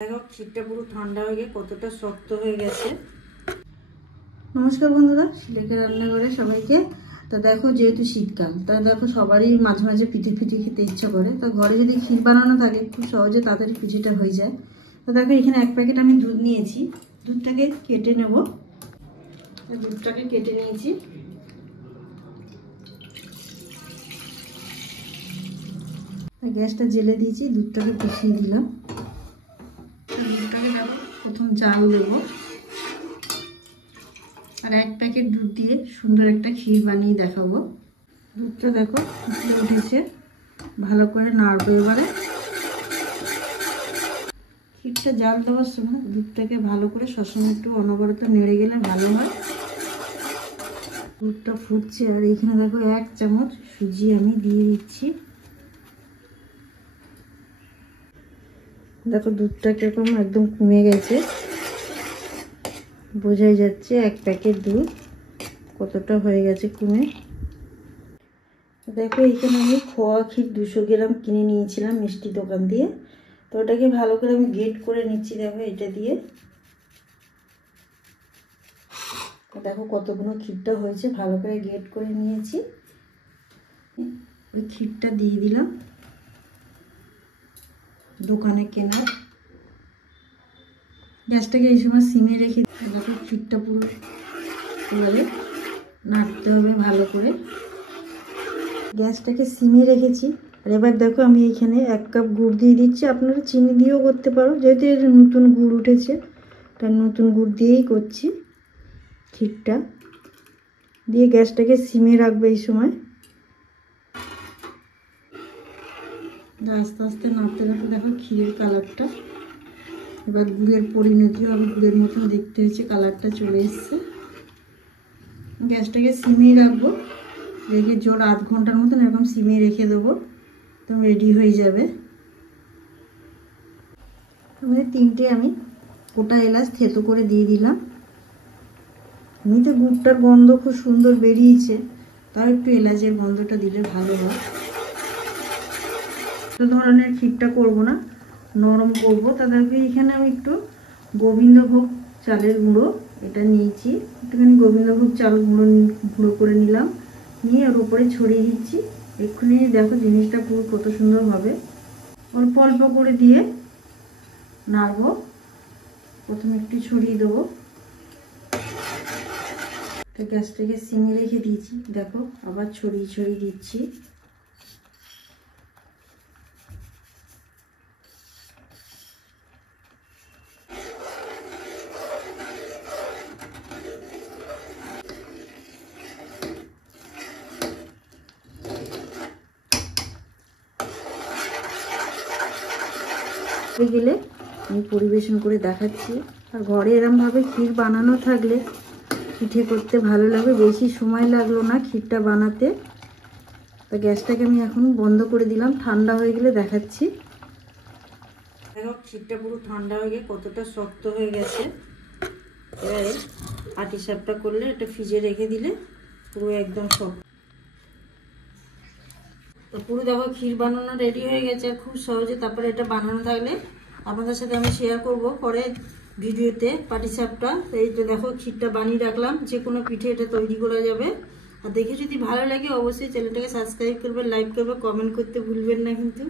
দেখো ক্ষীরটা পুরো ঠান্ডা হয়ে গিয়ে কতটা শক্ত হয়ে গেছে। নমস্কার বন্ধুরা, শিলেকে রান্নাঘরে সবাইকে। তা দেখো, যেহেতু শীতকাল, তাই দেখো সবারই মাঝে মাঝে পিঠে খেতে ইচ্ছা করে। তো ঘরে যদি ক্ষীর বানানো থাকে খুব সহজে তাড়াতাড়ি পিঠেটা হয়ে যায়। তো দেখো এখানে 1 প্যাকেট আমি দুধ নিয়েছি। দুধটাকে কেটে নেব। দুধটাকে কেটে নিয়েছি। গ্যাসটা জেলে দিয়েছি, দুধটাকে বসিয়ে দিলাম। দুধটাকে দেখো প্রথম জাল দেবো, আর 1 প্যাকেট দুধ দিয়ে সুন্দর একটা ক্ষীর বানিয়ে দেখাবো। দুধটা দেখো ফুটে উঠেছে, ভালো করে নাড়বো। এবারে ক্ষীরটা জাল দেওয়ার সময় দুধটাকে ভালো করে সবসময় একটু অনবরত নেড়ে গেলে ভালো হয়। দুধটা ফুটছে, আর এখানে দেখো 1 চামচ সুজি আমি দিয়ে দিচ্ছি। দেখো দুধটা কিরকম একদম কমে গেছে, বোঝাই যাচ্ছে 1 প্যাকেট দুধ কতটা হয়ে গেছে কমে। দেখো এখানে আমি খোয়া ক্ষীর 200 গ্রাম কিনে নিয়েছিলাম মিষ্টি দোকান দিয়ে। তো ওটাকে ভালো করে আমি গ্রেট করে নিচ্ছি। দেখো এটা দিয়ে দেখো কতগুলো ক্ষীরটা হয়েছে, ভালো করে গ্রেট করে নিয়েছি। ওই ক্ষীরটা দিয়ে দিলাম দোকানে কেনা। গ্যাসটাকে এই সময় সিমে রেখে দেখো ক্ষীরটা পুরো এবারে নাড়তে হবে ভালো করে। গ্যাসটাকে সিমে রেখেছি। আর এবার দেখো আমি এইখানে 1 কাপ গুড় দিয়ে দিচ্ছি। আপনারা চিনি দিয়েও করতে পারো, যেহেতু এর নতুন গুড় উঠেছে তার নতুন গুড় দিয়েই করছি। ক্ষীরটা দিয়ে গ্যাসটাকে সিমে রাখবে এই সময়। আস্তে আস্তে নাড়তে নাড়তে দেখো ক্ষীরের কালারটা এবার গুড়ের পরিণতি হবে, গুড়ের মতন দেখতে হয়েছে, কালারটা চলে এসছে। গ্যাসটাকে সিমেই রাখবো, রেখে জোর 1/2 ঘন্টার মতন এরকম সিমে রেখে দেবো, তো রেডি হয়ে যাবে। তারপরে 3টে আমি গোটা এলাচ থেতো করে দিয়ে দিলাম। এমনিতে গুড়টার গন্ধ খুব সুন্দর বেরিয়েছে, তাও একটু এলাচের গন্ধটা দিলে ভালো হয়। তো ধরনের ক্ষীরটা করবো না, নরম করবো। তাদেরকে এখানে আমি একটু গোবিন্দভোগ চালের গুঁড়ো এটা নিয়েছি। একটুখানি গোবিন্দভোগ চাল গুঁড়ো করে নিলাম, নিয়ে ওর উপরে ছড়িয়ে দিচ্ছি। এক্ষুনি দেখো জিনিসটা পুরো কত সুন্দর হবে। অল্প অল্প করে দিয়ে নাড়বো। প্রথমে একটু ছড়িয়ে দেবো। তো গ্যাসটাকে সিমে রেখে দিয়েছি, দেখো আবার ছড়িয়ে দিচ্ছি। হয়ে গেলে আমি পরিবেশন করে দেখাচ্ছি। আর ঘরে এরমভাবে ক্ষীর বানানো থাকলে পিঠে করতে ভালো লাগবে, বেশি সময় লাগলো না ক্ষীরটা বানাতে। তো গ্যাসটাকে আমি এখন বন্ধ করে দিলাম, ঠান্ডা হয়ে গেলে দেখাচ্ছি। দেখো ক্ষীরটা পুরো ঠান্ডা হয়ে গিয়ে কতটা শক্ত হয়ে গেছে। এবারে পাটিসাপটা করলে এটা ফ্রিজে রেখে দিলে পুরো একদম শক্ত। তো পুরো দেখো ক্ষীর বানানো রেডি হয়ে গেছে, আর খুব সহজে। তারপরে এটা বানানো থাকলে আপনাদের সাথে আমি শেয়ার করব পরে ভিডিওতে পাটিসাপটা। তো এইটা দেখো ক্ষীরটা বানিয়ে রাখলাম, যে কোনো পিঠে এটা তৈরি করা যাবে। আর দেখে যদি ভালো লাগে অবশ্যই চ্যানেলটাকে সাবস্ক্রাইব করবে, লাইক করবে, কমেন্ট করতে ভুলবেন না কিন্তু।